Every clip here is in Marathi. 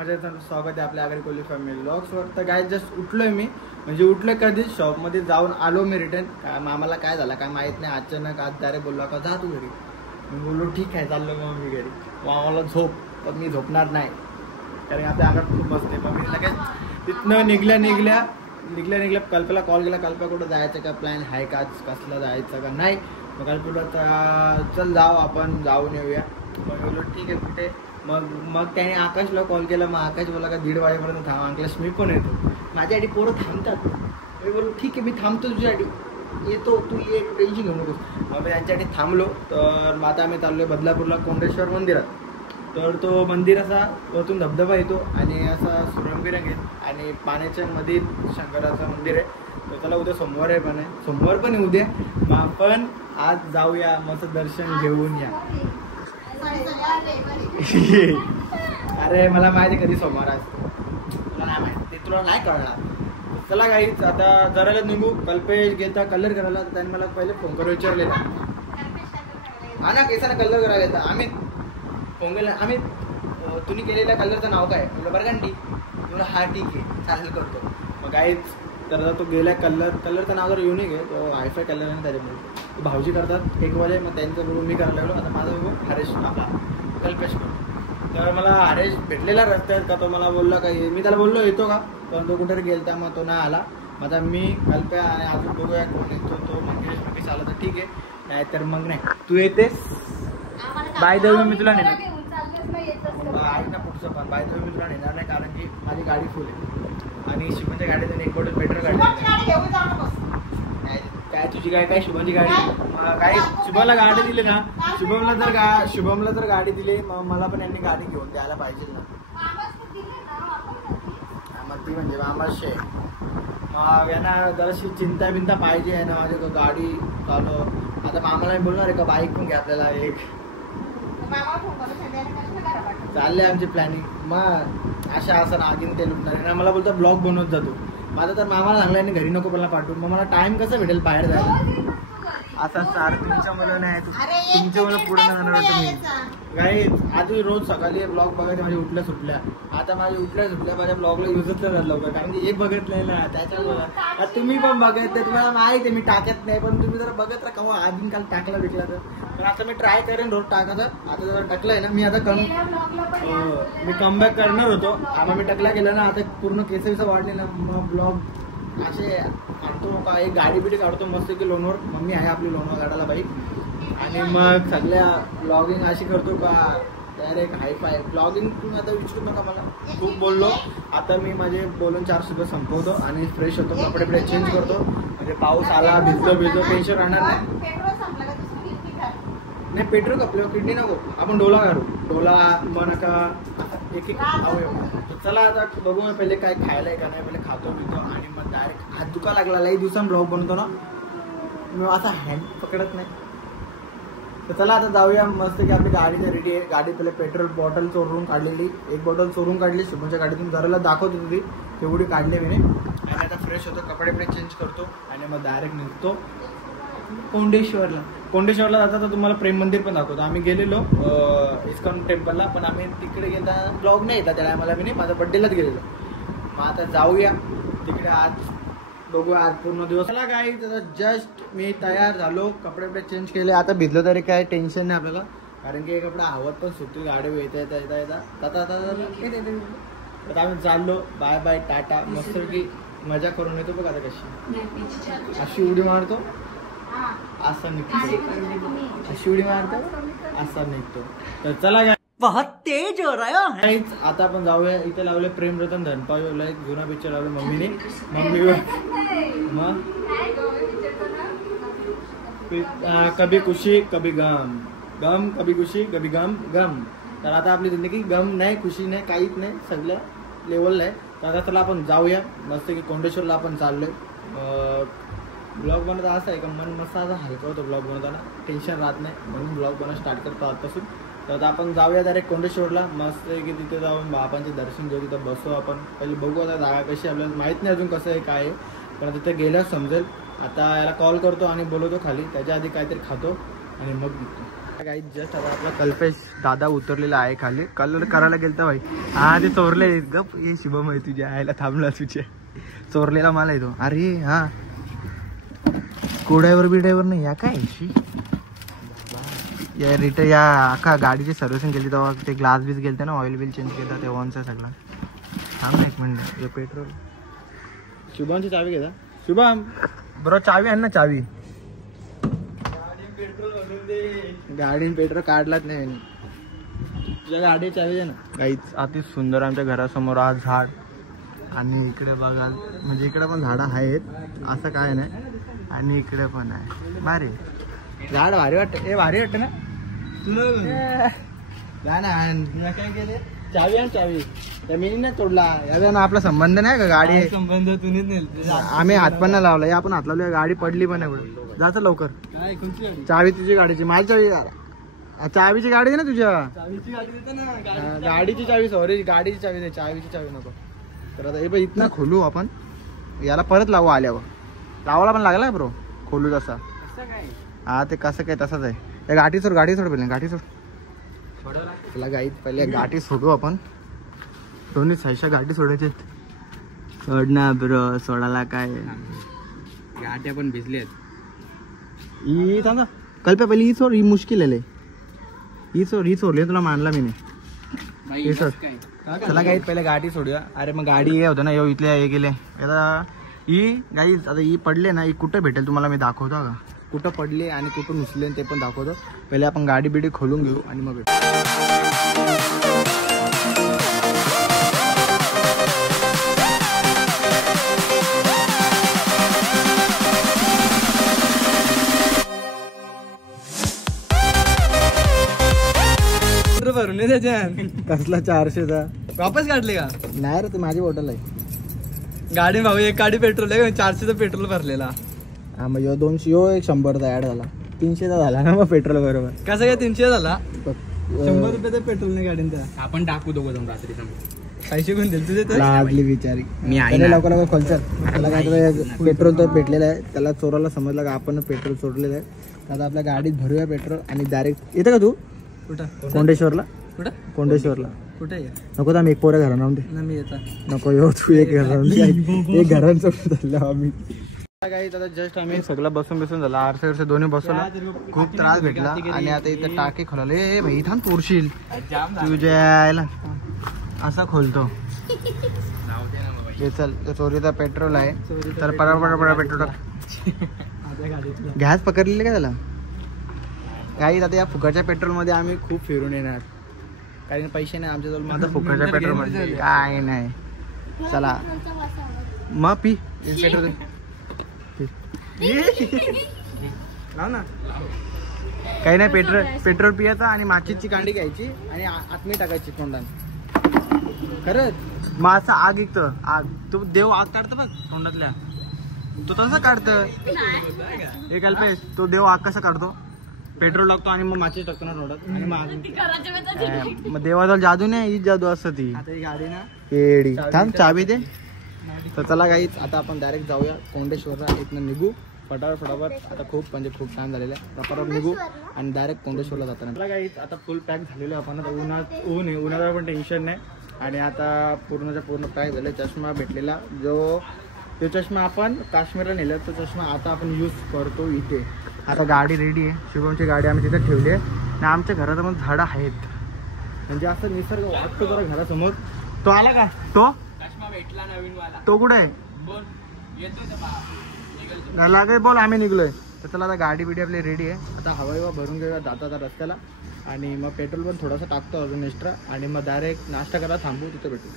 मजेत स्वागत आहे आपल्या आगरी कोहली फॅमिली व्लॉग्सवर. तर काय जस्ट उठलोय मी, म्हणजे उठलोय कधी शॉपमध्ये जाऊन आलो मी रिटर्न. काय मामाला काय झालं काय माहित नाही, अचानक आज डायरेक्ट बोललो का जा तू घरी. मी बोललो ठीक आहे चाललो मग मी घरी. मामाला झोप, पण मी झोपणार नाही कारण आपल्या अंगात खूप बसते. मग मी लगेच तिथनं निघल्या कल्पला कॉल केला, कल्पा कुठं जायचं का, प्लॅन आहे का, कसला जायचं का नाही. मग कल्पला चल जाऊ आपण जाऊन येऊया. मग बोललो ठीक आहे कुठे. मग त्याने आकाशला कॉल केला. मग आकाश बोला का 1:30 वाजेपर्यंत थांब अंकलेश, मी पण येतो. माझ्यासाठी पोरं थांबतात. मी बोललो ठीक आहे मी थांबतो तुझ्यासाठी, येतो तू ये, टेन्शन घेऊ नकोस. मग मी त्यांच्यासाठी थांबलो. तर मग आता आम्ही चाललो आहे बदलापूरला कोंडेश्वर मंदिरात. तर तो मंदिर असा वरतून धबधबा येतो आणि असा सुरंगबिरंग आहे आणि पाण्याच्या मध्ये शंकराचं मंदिर आहे. तर त्याला उद्या सोमवार आहे, पण आहे सोमवार पण आहे उद्या. मग आपण आज जाऊया, मस्त दर्शन घेऊन या. अरे मला माहिती कधी सोमवार असतो, तुला नाही माहिती, ते तुला नाही कळणार. चला काहीच आता जराला निघू. कल्पेश घेता कलर करायला, त्याने मला पहिले फोन करून विचारलेला हा ना केसाला कलर करायला येतं. आम्ही फोन केला, आम्ही तुम्ही केलेल्या कलरचं नाव काय म्हटलं बरगंडी. तुला हा ठीक आहे चालेल करतो. मग काहीच तर तो गेला कलरचं नाव जर युनिक आहे, तो हायफाय कलर आहे त्याच्यामुळे. भाऊजी करतात 1 वाजे, मग त्यांचं बघून मी करायला लागलो. आता माझं बघू हरेश आपला कल्पेश करतो. तर मला हरेश भेटलेला रस्त्यात का, तो मला बोलला का, मी त्याला बोललो येतो का, पण तो कुठे गेलता मग तो नाही आला. मग आता मी कल्प्या आणि अजून बघूया कोण येतो. तो मंगेश आला तर ठीक आहे, नाही तर मग नाही. तू येतेस बाय द वे मी तुला नेणार ऐक ना पुढचं, पण बाय द वे मी तुला नेणार नाही कारण की माझी गाडी फुल आहे आणि शुभमच्या गाडीत 1 बॉटल पेट्रोल गाडी. काय तुझी काय शुभमची गाडी काय, शुभमला गाडी दिली ना, शुभमला जर गाडी दिली मग मला पण यांनी गाडी घेऊन द्यायला पाहिजे ना. मग ती म्हणजे मामाशी मग यांना जराशी चिंता बिंता पाहिजे आहे ना माझ्या गाडी चालव. आता मामाला बोलणार आहे का बाईक पण घ्या आपल्याला एक. चालले आमची प्लॅनिंग. मग अशा असं ना आधी ते लुटणार आहे ना, मला बोलतो ब्लॉग बनवत जातो. माझं तर मामाला सांगल्याने घरी नको मला पाठवून, मग मला टाइम कसं भेटेल बाहेर जायला. असा सार तुमच्या मुलं नाही, तुमच्या मुलं पुढे जाणार तुम्ही काही. आधी रोज सकाळी ब्लॉग बघायचे माझे उठल्या सुटल्या. आता माझ्या उठल्या सुटल्या माझ्या ब्लॉगला युजच नाही झालं लवकर, कारण की एक बघितलंय ना त्याच्यामुळे. तुम्ही पण बघायचं, तुम्हाला माहिती आहे मी टाकत नाही, पण तुम्ही जरा बघत राहा केव्हा आधी काल टाकला भेटला तर. पण आता मी ट्राय करेन रोज टाकायचं. आता जरा टाकलंय ना मी, आता मी कमबॅक करणार होतो. आम्हा मी टाकला गेला ना, आता पूर्ण केस वाढले ना, मग ब्लॉग असे काढतो का, एक गाडी बिडी काढतो मस्त की लोनवर. मम्मी आहे आपली लोनवर काढायला बाईक, आणि मग सगळ्या ब्लॉगिंग अशी करतो का डायरेक्ट हायफाय ब्लॉगिंग. तुम्ही आता विचारू नका, मला खूप बोललो. आता मी माझे बोलून 4 शब्द संपवतो आणि फ्रेश होतो, कपडे बिडे चेंज करतो. म्हणजे पाऊस आला भिजतो टेन्शन राहणार नाही. नाही पेट्रोल आपल्यावर किडनी नको, आपण डोला काढू. डोला मनका एक चला आता बघू पहिले काय खायला आहे का नाही. पहिले खातो पितो आणि मग डायरेक्ट हात दुखा लागला. लई दिवसांनी ब्लॉग बनवतो ना मी, असा हँड पकडत नाही. तर चला आता जाऊया मस्त की आपली गाडी रेडी आहे. गाडी पहिले पेट्रोल बॉटल चोरून काढलेली, 1 बॉटल चोरून काढली शुभमच्या गाडीतून. जराला दाखवतो तुम्ही तेवढी काढली मी. आणि आता फ्रेश होतो, कपडे बिडे चेंज करतो आणि मग डायरेक्ट निघतो कोंडेश्वरला जाता. तर तुम्हाला प्रेम मंदिर पण दाखवतो. आम्ही गेलेलो इस्कॉन टेम्पलला, पण आम्ही तिकडे गेला ब्लॉग नाही येतात त्याला आम्हाला. मी नाही, माझा बड्डेलाच गेलेलो. मग आता जाऊया तिकडे. आज बघू आज पूर्ण दिवस. चला काय जस्ट मी तयार झालो, कपडे बिडे चेंज केले. आता भिजलो तरी काय टेन्शन नाही आपल्याला, कारण की कपडा हवत पण सुटतील गाडी येता आता आम्ही चाललो. बाय बाय टाटा. मस्त की मजा करून येतो. बघ आता कशी अशी उडी मारतो असं निघतो, अशी उडी मारतो असं निघतो. तर चला काय बहुत तेज हो रहा है. आता आपण जाऊया. इथे लावले प्रेम रतन धनपावला, एक जुना पिक्चर लावले मम्मीने. मग कभी खुशी कभी गम, कभी खुशी कभी गम. तर आता आपली जिंदगी गम नाही, खुशी नाही, काहीच नाही, सगळ्या लेवलला आहे. तर आता चला आपण जाऊया मस्त की कोंडेश्वरला आपण चाललोय. ब्लॉग बनवता असं आहे का मन मस्त असं हलकं होतं ब्लॉग बनवताना, टेन्शन राहत नाही, म्हणून ब्लॉग बनवणं स्टार्ट करतो आजपासून. तर आता आपण जाऊया डायरेक्ट कोंडेश्वरला. मस्त आहे की तिथे जाऊन बाबांचे दर्शन घेऊ. तिथं बसू आपण. पहिले बघू आता जागा कशी, आपल्याला माहीत नाही अजून कसं आहे काय आहे, पण तिथे गेल्यास समजेल. आता याला कॉल करतो आणि बोलवतो खाली, त्याच्या आधी काहीतरी खातो आणि मग निघतो. काही जस्ट आता आपला कल्पेश दादा उतरलेला आहे खाली. कलर करायला गेलता भाई. हा ते चोरले गप. ये शुभम आहे तुझ्या आयला थांबला तुझ्या चोरलेला मला येतो. अरे हा कोड्यावर बिड्यावर नाही या काय या रिटर्न या अख्खा गाडीची सर्व्हिसिंग केली तेव्हा ते ग्लास बीस गेलते ना ऑइल बिल चेंज केला तेव्हाचा सगळा. थांब एक मिनिट. पेट्रोल शुभमची चावी घेता. शुभम बरोबर चावी आहे ना. चावी गाडी पेट्रोल काढलाच नाही तुझ्या गाडी चावी दे ना. काहीच अति सुंदर आमच्या घरासमोर आज झाड आणि इकडे बघाल म्हणजे इकडे पण झाडं आहेत असं काय नाही आणि इकडे पण आहे. भारी झाड भारी वाटतं. हे भारी वाटतं ना तुला ना काय केले. चावी आणि चावी त्या मी नाही तोडला या ना. आपला संबंध नाही का गाडी संबंध तुम्ही आम्ही हात पण नाही लावला. आपण हात लावलं गाडी पडली पण नाही. जायचं लवकर. चावी तुझी गाडीची माझी चावी चावीची गाडी आहे ना तुझ्या. गाडीची चावी सॉरी गाडीची चावी दे. चावीची चावी नको. तर आता हे इथनं खोलू आपण. याला परत लावू आल्यावर. लावायला पण लागला ब्रो खोलू तसा. हा ते कसं काय तसंच आहे. या गाठी सोड पहिले गाठी सोड. त्याला गाईत पहिले गाठी सोडू आपण. दोन्ही साईशा गाठी सोडायचे. सोड ना ब्रो सोडायला काय गाठ्या पण भिजल्यात. ही थांबा कल्प्या पहिली ही सोड. ही मुश्किल आहे. ही सोडली तुला मानला मी नाही. चला गाईत पहिले गाठी सोडूया. अरे मग गाडी हे होतं ना येऊ इथले हे गेले. आता ही गाई आता ही पडले ना. ही कुठं भेटेल तुम्हाला मी दाखवतो का कुठं पडले आणि कुठं उचले ते पण दाखवतो. पहिले आपण गाडी बिडी खोलून घेऊ आणि मग भेटू. भरून कसला 400चा वापस काढले का नाही रे. ते माझी बॉटल आहे. गाडी भाऊ एक गाडी पेट्रोल आहे 400चा पेट्रोल भरलेला. हा मग यो 200 यो 100चा ऍड झाला. 300चा झाला ना मग पेट्रोल बरोबर. कसं काय 300 झाला. 100 रुपये पेट्रोल नाही गाडीचा. आपण टाकू दोघं जाऊन रात्री पैसे कोण दिल तुझे लागली बिचारी. मी आहे लवकर लवकर खोलचल. त्याला काय पेट्रोल तर भेटलेलं आहे. त्याला चोराला समजलं का आपण पेट्रोल चोरलेलं आहे. आता आपल्या गाडीत भरूया पेट्रोल आणि डायरेक्ट येतं का तू कुठं कोंडेश्वरला. कुठं कोंडेश्वरला कुठे नको. आम्ही एक पोऱ्या घरा राहून दे. मी येता नको येऊ. तू एक घर राहून एक घरांचं आम्ही काही. आता जस्ट आम्ही सगळं बसून झाला. आरसे दोन्ही बसवला. खूप त्रास भेटला आणि आता इथं टाके खोलाले. ए भाई थांब तोडशील तुझ्या असा खोलतो. हे चल चोरीचा पेट्रोल आहे तर पडा पेट्रोल गॅस पकडलेले का त्याला. काही आता या फुकटच्या पेट्रोल मध्ये आम्ही खूप फिरून येणार कारण पैसे नाही आमच्याजवळ. माझा फुकटच्या पेट्रोल मध्ये काय नाही. चला मग पी पेट्रोल ना. काही नाही पेट्रोल पियाचा आणि माचीची कांडी घ्यायची आणि आतमी टाकायची तोंडात. खरंच मग असं आग इकतं. आग तू देव आग काढतं बघ तोंडातल्या. तू तसं काढतं एक अल्पेश. तो देव आग कसा काढतो. पेट्रोल टाकतो आणि मग माची टाकतो ना तोंडात आणि मग देवाजवळ जादू नाही. हीच जादू असतं ती. आता ही गाडी ना एडी थांब चावी दे. तर चला गाईच आता आपण डायरेक्ट जाऊया कोंडेश्वरला. इथनं निघू फटाफट. आता खूप छान झालेलं आहे. फटाफट निघू आणि डायरेक्ट कोंडेश्वरला जाताना. चला गाईच आता फुल पॅक झालेलो आपण. आता ऊन आहे. उन्हाचा पण टेन्शन नाही आणि आता पूर्णच्या पूर्ण पॅक झालं. चष्मा भेटलेला तो चष्मा आपण काश्मीरला नेला. तो चष्मा आता आपण यूज करतो इथे. आता गाडी रेडी आहे. शुभमची गाडी आम्ही तिथे ठेवली आहे आणि आमच्या घरात पण झाडं आहेत म्हणजे असं निसर्ग वाटतो जरा घरासमोर. तो आला का तो भेटला नवीन वाला. तो कुठे आहे लागे बोल. आम्ही निघलोय. तर चला आता गाडी बिडी आपली रेडी आहे. आता हवा भरून घेऊया जाता रस्त्याला आणि मग पेट्रोल पण थोडंसं टाकतो अजून एक्स्ट्रा आणि मग डायरेक्ट नाश्ता करायला थांबू. तिथे भेटू.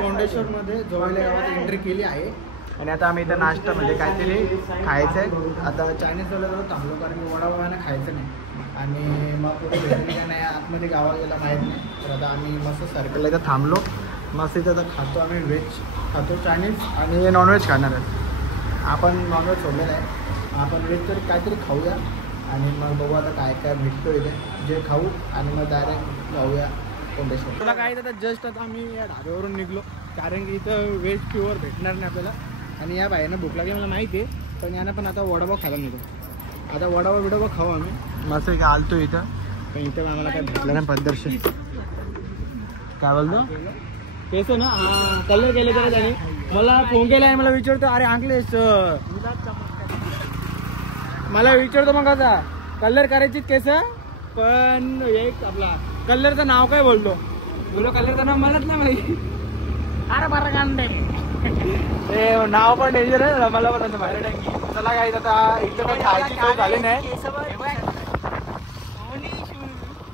कोंडेश्वर मध्ये जोडल्या गावात एंट्री केली आहे आणि आता आम्ही इथं नाश्ता म्हणजे काहीतरी खायचं आहे. आता चायनीज वाला जरा थांबलो कारण की वडापावानं खायचं नाही आणि मग कुठे भेटली का नाही आतमध्ये गावाला गेला माहीत नाही. तर आता आम्ही मस्त सर्कलला इथं थांबलो. मस्त इथं आता खातो आम्ही व्हेज खातो चायनीज आणि नॉनव्हेज खाणार आहे. आपण नॉनव्हेज सोडलेलं आहे. आपण व्हेज तर काहीतरी खाऊया आणि मग बघू आता काय काय भेटतो इथे जे खाऊ आणि मग डायरेक्ट जाऊया कोंडेश्वर. तुला काय आता जस्ट आता आम्ही या ढाब्यावरून निघलो, कारण की इथं व्हेज प्युअर भेटणार नाही आपल्याला. आणि या बाईनं भूक लागली मला माहिती आहे, पण यानं पण आता वडापाव खायला निघतो. आता वडापाव बिडापाव खाऊ आम्ही मस्त काय आलतो इथं, पण इथं आम्हाला काय भेटलं नाही पद्धतशीर. काय बोलतो केस ना, हा कलर केले तर त्याने मला फोन केला आहे, मला विचारतो अरे अंकलेश मला विचारतो मग कसा कलर करायची केस, पण एक आपला कलरचं नाव काय बोलतो, बोलो कलरचं नाव म्हणत नाही माहिती. अरे बरं कांदे ते नाव पण डेंजर आहे मला पण असं बाहेर. चला काय आता इथं काय खायची सोय झाली नाही.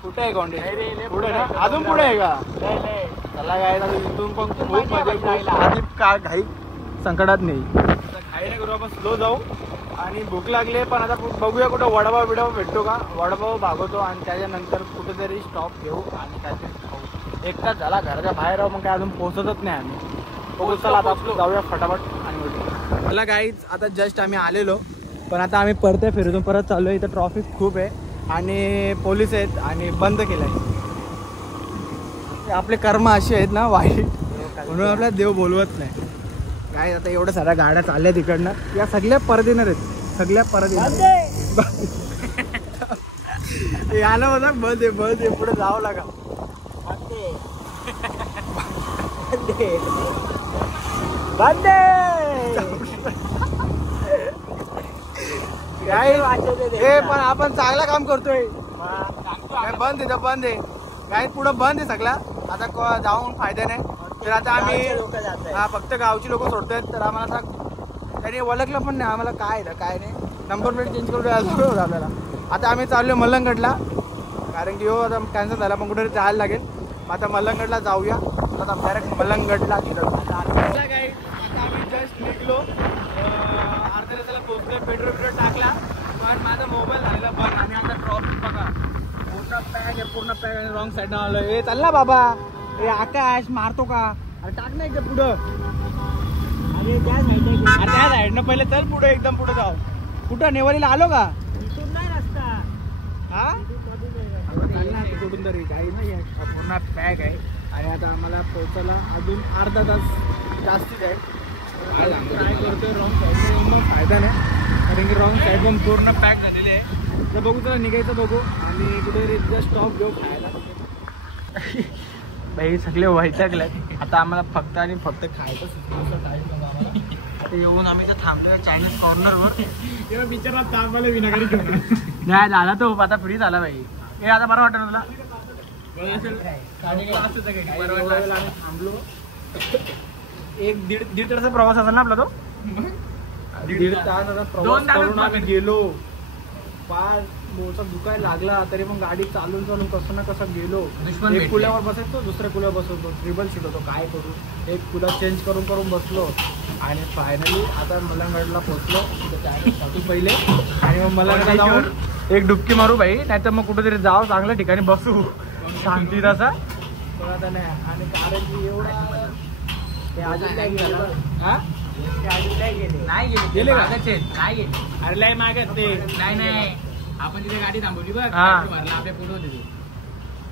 कुठे आहे कोंडे, पुढे ना अजून पुढे आहे का. चला काय इथून पण खूप मजा घाई संकटात नाही. घाई नाही करू आपण, स्लो जाऊ. आणि भूक लागली पण आता बघूया कुठं वडापाव बिडापाव भेटतो का. वडापाव भागवतो आणि त्याच्यानंतर कुठेतरी स्टॉप घेऊ आणि काहीतरी खाऊ. एक तास झाला घराच्या बाहेर राहू, मग काय अजून पोहोचतच नाही आम्ही. बघू चला आता जाऊया फटाफट. आणि मला गाईच आता जस्ट आम्ही आलेलो, पण आता आम्ही परत फिरतून परत चाललो. इथं ट्रॉफिक खूप आहे आणि पोलीस आहेत आणि बंद केलं आहे. आपले कर्म असे आहेत ना वाईट, म्हणून आपल्याला देव बोलवत नाही. काय आता एवढ्या साऱ्या गाड्या चालल्या तिकडनं, या सगळ्या परत येणार आहेत, सगळ्या परत येणार. आलं होता बंद आहे पुढे जावं लागा. पण आपण चांगलं काम करतोय. बंद आहे बंद आहे काय पुढं बंद आहे सगळा. आता जाऊन फायदा नाही. तर आता आम्ही फक्त गावची लोक सोडतोय. तर आम्हाला आता त्यांनी ओळखलं पण नाही आम्हाला काय काय नाही. नंबर प्लेट चेंज करून आपल्याला. आता आम्ही चाललो मलंगडला, कारण की हो आता कॅन्सल झाला, पण कुठेतरी जायला लागेल. आता मलंगडला जाऊया. आता डायरेक्ट मलंगडला गेलो. आता आम्ही जस्ट निघलो, अर्ध्या तासाला पोहोचलो. पेट्रोल टाकला, पण माझा मोबाईल झालेला बंद. आणि आता ट्रॉफिक बघा पूर्ण पॅक आणि रॉंग साईडनं आलो. हे चाल ना बाबा, हे आकाश मारतो का. अरे टाक नाही एकदम पुढं. अरे त्या साईडनं पहिले चल पुढे, एकदम पुढे जाऊ. कुठं नेवारीला आलो का. नाही रस्ता हा कुठून तरी काही नाही. पूर्ण पॅक आहे आणि आता आम्हाला पोहोचायला अजून अर्धा तास जास्तीच आहे. ट्राय करतोय रॉंग साईडने, मग फायदा नाही, कारण की रॉंग साईड पण पूर्ण पॅक झालेली आहे. तर बघू चला निघायचं बघू आणि कुठे स्टॉप घेऊ खायला. बाई सगळे वैतागलेत. आता आम्हाला फक्त आणि फक्त खायचं आम्हाला. आता येऊन आम्ही तर थांबलोय चायनीज कॉर्नरवर. तेव्हा बिचारा थांबला विनाकारी नाही झाला तो. आता फ्री झाला बाई. हे आता बरं वाटतं तुला. थांबलो एक दीड तासाचा प्रवास असेल ना आपला तो. दीड तास प्रवास करून आम्ही गेलो. फार मोठा दुखायला लागला तरी पण गाडी चालून कसं ना कसं गेलो. एक कुल्यावर बसायचो, दुसऱ्या कुल्यावर बसवतो, ट्रिपल सीट होतो. काय करू, एक कुला चेंज करून बसलो आणि फायनली आता मलंगडला पोहोचलो पहिले. आणि मग मलंगडला जाऊन एक डुबकी मारू बाई, नाही तर मग कुठेतरी जाऊ चांगल्या ठिकाणी बसू शांती तसा. पण आता नाही. आणि कारण की एवढा अरे मागत ते नाही आपण तिथे गाडी थांबवली बघ, आपल्या पुढे होते.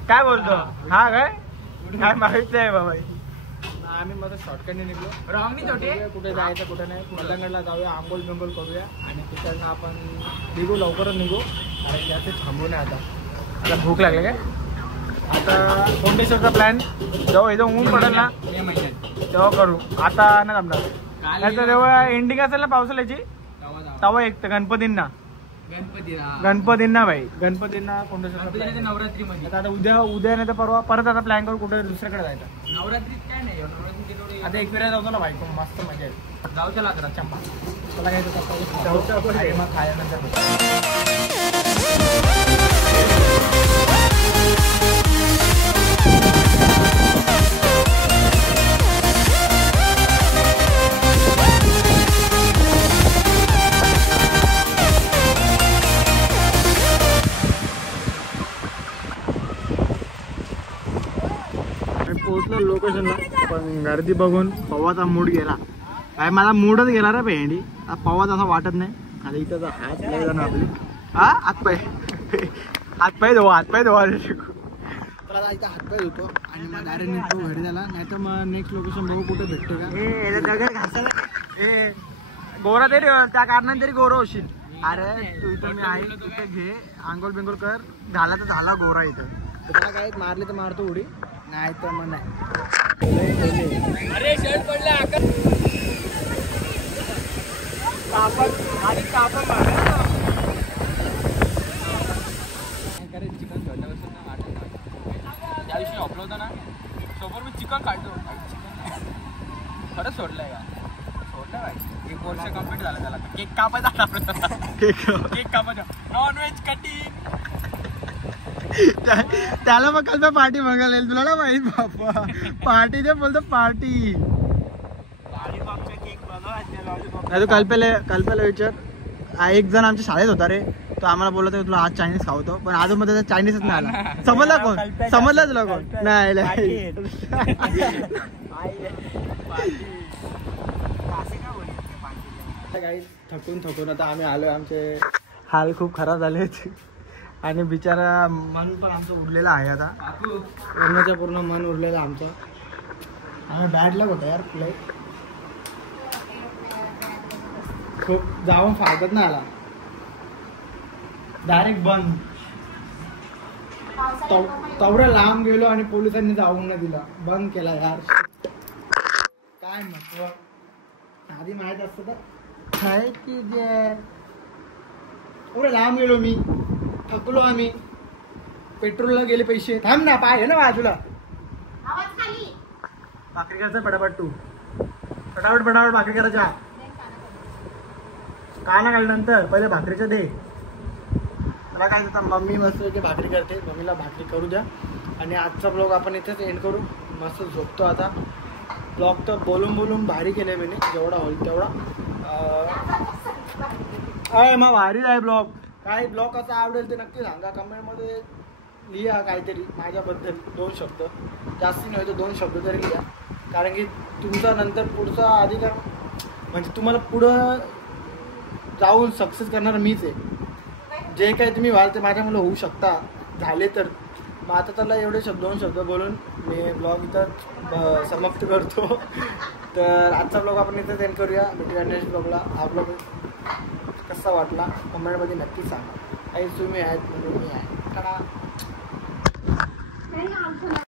काय बोलतो हा काय माहित आहे बाबा. आम्ही मग शॉर्टकटने निघलो. रॉंगनी छोटे कुठे जायचं कुठे नाही. मलंगडला जाऊया, आंघोळ बिंघोळ करूया आणि तिकडनं आपण निघू, लवकरच निघू. कारण त्याचे थांबू नाही. आता भूक लागली काय. आता कोंडेश्वरचा प्लॅन जेव्हा इथं ऊन पडेल ना तेव्हा करू. आता नाही जमणार. नाही तर जेव्हा एंडिंग असेल ना पावसाळ्याची तेव्हा एक तर गणपतींना भाई, गणपतींना कोंडेश्वर नवरात्रीमध्ये. आता उद्या नाही तर परवा परत आता प्लॅन करू कुठे दुसऱ्याकडे जायचं. नवरात्रीत काय नाही, आता एक वेळा जातो ना भाई, मस्त मजा येईल. जाऊ चला आता चंपा मला काय मग खायला. पोहोचलो लोकेशनला, पण गर्दी बघून पवाचा मूड गेला. काय मला मूडच गेला रे भेंडी. पवाच असं वाटत नाही. आता इथं हात पाय ना आपले हातपाय धुवा शिकू. तर आता इथं हातपाय धुतो आणि मग डायरेक्ट निघतो घरी झाला. नाही तर मग नेक्स्ट लोकेशन बघू कुठे भेटते का. दगड घासायला गोरा तरी त्या कारणाने तरी गोरा होशील. अरे तू इथं मी आहे तिथे घे आंघोळ बिंगोळ कर झाला तर झाला गोरा इथं. त्याला काय मारले तर मारतो उडी नाही तर मग नाही. अरे शर्ट पडला कापड आणि कापड चिकन सोडल्यापासून ना वाटत त्या दिवशी ऑपला होता ना सोबत मी चिकन काढतो. खरंच सोडलंय का सोडलं पाहिजे. 1 वर्ष कम्प्लीट झालं त्याला. केक कापायचा केक कापायचा नॉनव्हेज कटिंग. त्याला मग काल पार्टी बघायला येईल तुला ना माहित बाप्पा. पार्टीचे बोलतो पार्टी. तू कल्पेला विचार. एक जण आमच्या शाळेत होता रे तो आम्हाला बोलत तुला आज चायनीज खावतो पण अजून मध्ये चायनीजच नाही आला. समजला कोण समजला तुला कोण नाही. थकून आता आम्ही आलो. आमचे हाल खूप खराब झाले आणि बिचारा मन पण आमचं उरलेलं आहे आता. पूर्णच्या पूर्ण मन उरलेलं आमचं. आम्ही बॅड लक होता यार प्ले खूप जाऊन फायदाच नाही आला. डायरेक्ट बंद. तेवढं लांब गेलो आणि पोलिसांनी जाऊन नाही दिला बंद केला यार. काय म्हटलं आधी माहित असतं तर काय की एवढं लांब गेलो मी थकलो आम्ही. पेट्रोलला गेले पैसे. थांब ना पाय आहे ना बाजूला. भाकरी करायचं पटापट तू पटापट भाकरी करायच्या. काय ना नंतर पहिले भाकरीचं दे. मला काय देतात मम्मी मस्त भाकरी करते. मम्मीला भाकरी करू द्या आणि आजचा ब्लॉग आपण इथेच एंड करू. मस्त झोपतो आता. ब्लॉग तर बोलून भारी केले मी जेवढा होईल तेवढा. मग भारी आहे ब्लॉग. काय ब्लॉग कसा आवडेल ते नक्की सांगा कमेंटमध्ये. लिहा काहीतरी माझ्याबद्दल 2 शब्द जास्ती नाही तर 2 शब्द तरी लिहा. कारण की तुमचा नंतर पुढचा अधिकार म्हणजे तुम्हाला पुढं जाऊन सक्सेस करणार मीच आहे. जे काही तुम्ही व्हाल ते माझ्यामुळे होऊ शकता झाले तर. मग आता त्याला एवढे 2 शब्द बोलून मी ब्लॉग इथं समाप्त करतो. तर आजचा ब्लॉग आपण इथं एंड करूया. भेटूया नेक्स्ट ब्लॉगला. हा ब्लॉग कसा वाटला कमेंटमध्ये नक्की सांगा. काही तुम्ही आहेत म्हणजे मी आहे.